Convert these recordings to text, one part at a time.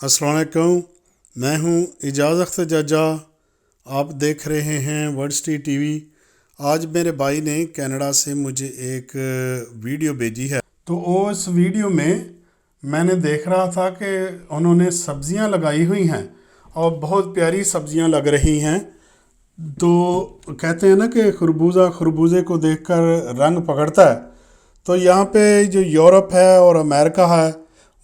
अस्सलाम वालेकुम। मैं हूं इजाज़ अख्तर जज्जा। आप देख रहे हैं वर्ल्ड स्ट्रीट टीवी। आज मेरे भाई ने कनाडा से मुझे एक वीडियो भेजी है, तो उस वीडियो में मैंने देख रहा था कि उन्होंने सब्जियां लगाई हुई हैं और बहुत प्यारी सब्जियां लग रही हैं। तो कहते हैं ना कि खरबूजे को देखकर रंग पकड़ता है। तो यहाँ पे जो यूरोप है और अमेरिका है,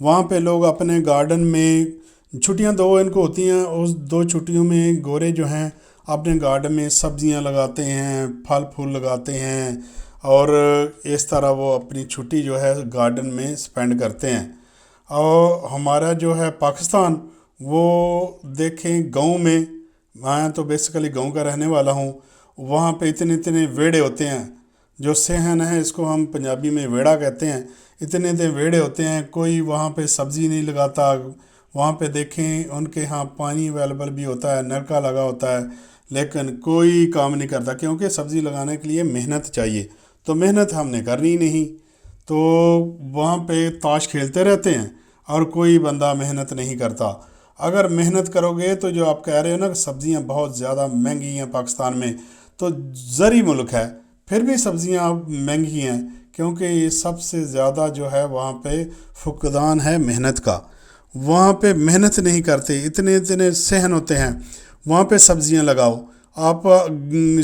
वहाँ पे लोग अपने गार्डन में छुट्टियाँ दो इनको होती हैं, उस दो छुट्टियों में गोरे जो हैं अपने गार्डन में सब्जियाँ लगाते हैं, फल फूल लगाते हैं और इस तरह वो अपनी छुट्टी जो है गार्डन में स्पेंड करते हैं। और हमारा जो है पाकिस्तान, वो देखें गांव में, मैं तो बेसिकली गांव का रहने वाला हूँ, वहाँ पे इतने इतने वेड़े होते हैं, जो सहन है इसको हम पंजाबी में वेड़ा कहते हैं। इतने इतने वेड़े होते हैं, कोई वहाँ पे सब्ज़ी नहीं लगाता। वहाँ पे देखें उनके यहाँ पानी अवेलेबल भी होता है, नलका लगा होता है, लेकिन कोई काम नहीं करता क्योंकि सब्ज़ी लगाने के लिए मेहनत चाहिए। तो मेहनत हमने करनी नहीं, तो वहाँ पे ताश खेलते रहते हैं और कोई बंदा मेहनत नहीं करता। अगर मेहनत करोगे तो जो आप कह रहे हो ना कि सब्ज़ियाँ बहुत ज़्यादा महंगी हैं पाकिस्तान में, तो ज़री मुल्क है फिर भी सब्ज़ियाँ महंगी हैं क्योंकि ये सबसे ज़्यादा जो है वहाँ पे फुकदान है मेहनत का। वहाँ पे मेहनत नहीं करते, इतने इतने सहन होते हैं। वहाँ पे सब्ज़ियाँ लगाओ। आप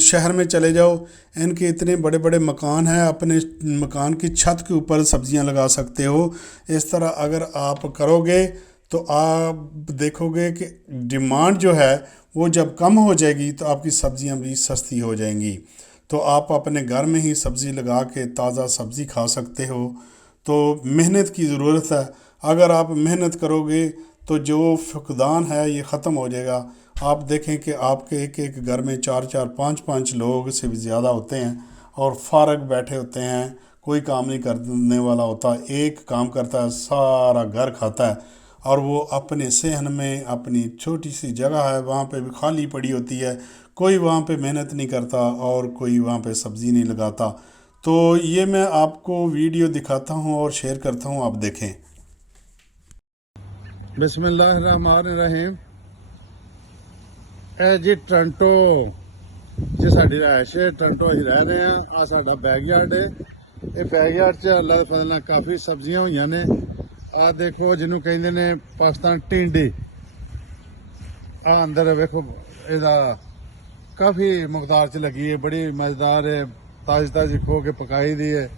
शहर में चले जाओ, इनके इतने बड़े बड़े मकान हैं, अपने मकान की छत के ऊपर सब्ज़ियाँ लगा सकते हो। इस तरह अगर आप करोगे तो आप देखोगे कि डिमांड जो है वो जब कम हो जाएगी तो आपकी सब्ज़ियाँ भी सस्ती हो जाएंगी। तो आप अपने घर में ही सब्ज़ी लगा के ताज़ा सब्ज़ी खा सकते हो। तो मेहनत की ज़रूरत है। अगर आप मेहनत करोगे तो जो फुकदान है ये ख़त्म हो जाएगा। आप देखें कि आपके एक एक घर में चार चार पाँच पाँच लोग से भी ज़्यादा होते हैं और फारग बैठे होते हैं, कोई काम नहीं करने वाला होता, एक काम करता है सारा घर खाता है। और वो अपने सहन में अपनी छोटी सी जगह है वहाँ पे भी खाली पड़ी होती है, कोई वहाँ पे मेहनत नहीं करता और कोई वहाँ पे सब्ज़ी नहीं लगाता। तो ये मैं आपको वीडियो दिखाता हूँ और शेयर करता हूँ, आप देखें। बिस्मिल्लाहिर्रहमानिर्रहीम। ਇਹ ਜੀ ਟੋਰਾਂਟੋ ਜੇ ਸਾਡੀ ਰਿਹਾਇਸ਼ ਹੈ, ਟੋਰਾਂਟੋ ਅਸੀਂ ਰਹਿ ਰਹੇ ਹਾਂ। ਆ ਸਾਡਾ ਬੈਕਯਾਰਡ ਹੈ। ਇਹ ਬੈਕਯਾਰਡ 'ਚ ਅੱਲਾਹ ਦੇ ਫਜ਼ਲ ਨਾਲ ਕਾਫੀ ਸਬਜ਼ੀਆਂ ਹੋਈਆਂ ਨੇ। ਆ ਦੇਖੋ ਜਿਹਨੂੰ ਕਹਿੰਦੇ ਨੇ ਪਾਕਿਸਤਾਨ ਟਿੰਡੀ। ਆ ਅੰਦਰ ਵੇਖੋ, ਇਹਦਾ ਕਾਫੀ ਮਕਦਾਰ 'ਚ ਲੱਗੀ ਹੈ, ਬੜੀ ਮਜ਼ੇਦਾਰ ਹੈ, ਤਾਜ਼ੀ ਤਾਜ਼ੀ ਖੋ ਕੇ ਪਕਾਈ ਦੀ ਹੈ।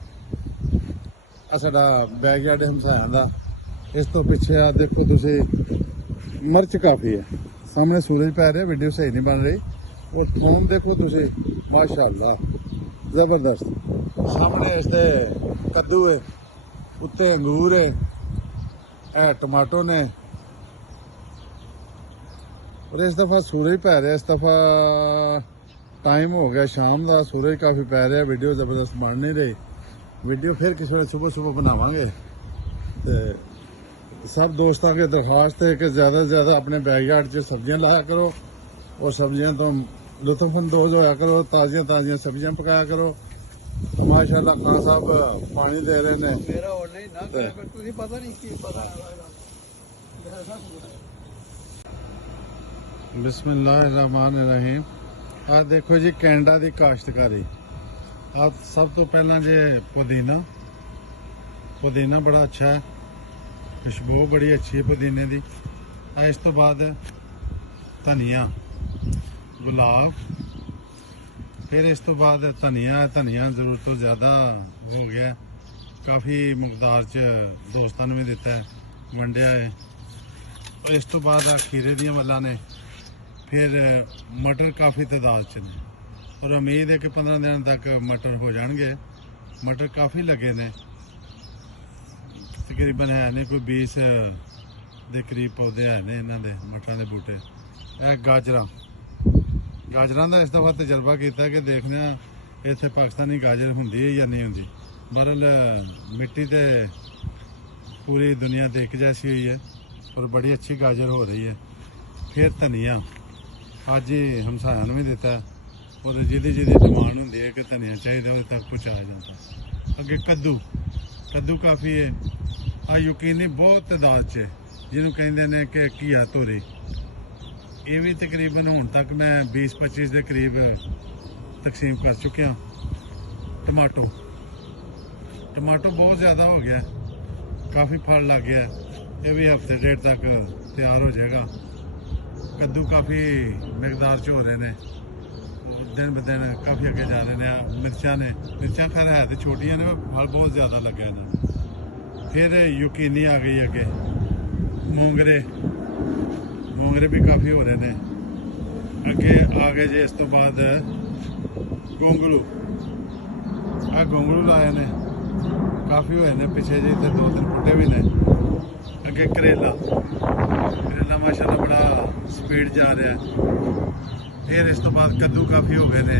ਆ ਸਾਡਾ ਬੈਕਯਾਰਡ ਹੈ ਹਮਸਾਇਆਂ ਦਾ। ਇਸ ਤੋਂ ਪਿੱਛੇ ਆ ਦੇਖੋ ਤੁਸੀਂ, ਮਿਰਚ ਕਾਫੀ ਹੈ। सामने सूरज पै रहा है, वीडियो सही नहीं बन रही। और थूम देखो तुसी, माशाअल्लाह जबरदस्त। सामने इसके कद्दू है, उत्ते अंगूर है, ए टमाटो ने। और इस दफ़ा सूरज पै रहा है, इस दफ़ा टाइम हो गया शाम का, सूरज काफ़ी पै रहा है, वीडियो जबरदस्त बन नहीं रही। वीडियो फिर किसी वे सुबह सुबह बनावांगे। सब दोस्तों की दरख्वास्त है कि ज़्यादा से ज़्यादा अपने बैकयार्ड से सब्जियां लाया करो और सब्जियां तो लुत्फअंदोज़ होया करो, ताज़ियां ताज़ियां सब्जियां पकाया करो। माशाअल्लाह खान साहब पानी दे रहे हैं। बिस्मिल्लाहिर्रहमानिर्रहीम। आ देखो जी कैनेडा की काश्तकारी। आ सब तो पहला जी पुदीना, पुदीना बड़ा अच्छा है, खुशबू बड़ी अच्छी है पुदीने की। इस तो बाद धनिया, गुलाब, फिर इस तो बाद धनिया। धनिया जरूरत तो ज़्यादा हो गया, काफ़ी मकदार च दोस्तों ने भी दिता है, वंडिया है। और इस तो बाद खीरे दियाँ वल्लां ने। फिर मटर काफ़ी तादाद च ने और उम्मीद है कि 15 दिन तक मटर हो जाएंगे। मटर काफ़ी लगे ने, तकरीबन है ने कोई 20 के करीब पौधे है ने इन्हों के मटर के बूटे। गाजर, गाजर का इस दफ़ा तजर्बा किया कि देखने इतने पाकिस्तानी गाजर होंगी है या नहीं होंगी। बहरहाल मिट्टी तो पूरी दुनिया देख जैसी हुई है और बड़ी अच्छी गाजर हो रही है। फिर धनिया अज ही हमसाया ने भी दिता है और जिदी डिमांड होंगी है कि धनिया चाहिए वो तक कुछ आ जाता। अगे कद्दू, कद्दू काफ़ी है। यकीनी बहुत तादाद च ਜਿਹਨੂੰ ਕਹਿੰਦੇ ਨੇ ਕਿ ਘੀਆ ਤੋਰੀ। ਇਹ ਵੀ ਤਕਰੀਬਨ ਹੁਣ ਤੱਕ ਮੈਂ 20-25 ਦੇ ਕਰੀਬ ਤਕਸੀਮ ਕਰ ਚੁੱਕਿਆ। ਟਮਾਟੋ ਬਹੁਤ ज़्यादा हो गया, काफ़ी फल लग गया। ये भी हफ्ते डेढ़ तक तैयार हो जाएगा। कद्दू काफ़ी मकदार च हो रहे हैं, दिन ब दिन काफ़ी अगे जा रहे हैं। मिर्चा खैर है तो छोटियां ने, फल बहुत ज़्यादा लगे इन्हें। फिर युकीनी आ गई अगे, मोंगरे भी काफ़ी हो रहे हैं। अगे आ गए जी इस तो बाद गोंगलू लाए ने, काफ़ी होए ने पिछे जी, तो 2-3 फुटे भी ने। अगे करेला माशाल्लाह बड़ा स्पीड जा रहा है। फिर इस तो बाद कद्दू काफ़ी हो गए ने,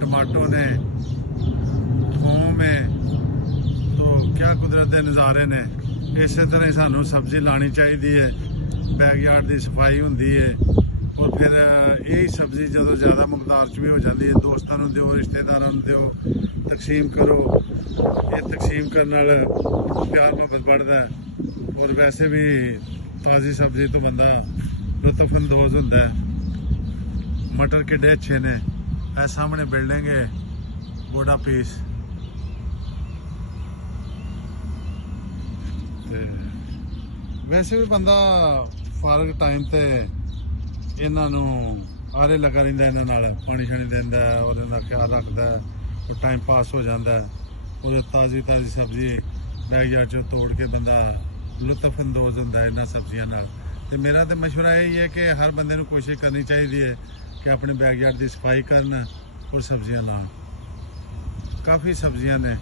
टमाटो ने, थोम है। तो क्या कुदरत के नज़ारे ने। इस तरह ही सानू सब्जी लानी चाहिए है, बैकयार्ड की सफाई होंदी है। और फिर यही सब्जी जो ज़्यादा मकदार च भी हो जाती है, दोस्तों को दो, रिश्तेदारों को दो, तकसीम करो। ये तकसीम करने नाल प्यार मुहब्बत बढ़ता है। और वैसे भी ताज़ी सब्जी तो बंदा लुत्फअंदोज़ होता है। मटर किड्डे अच्छे ने। ऐ सामने बिल्डिंग है बोडा पीस। वैसे भी बंदा फारग टाइम ते इन्हों आरे लगा रहा, इन्होंने पानी शानी देंदा और इनका ख्याल रखता है, तो टाइम पास हो जाता है। और ताज़ी सब्जी बैकयार्ड चो तोड़ के बंदा लुत्फअंदोज़ होता है इन्होंने सब्जियों नाल। तो मेरा तो मशवरा यही है कि हर बंदे को कोशिश करनी चाहिए है कि अपने बैकयार्ड की सफाई करना और सब्जियां लाना। काफ़ी सब्जियां ने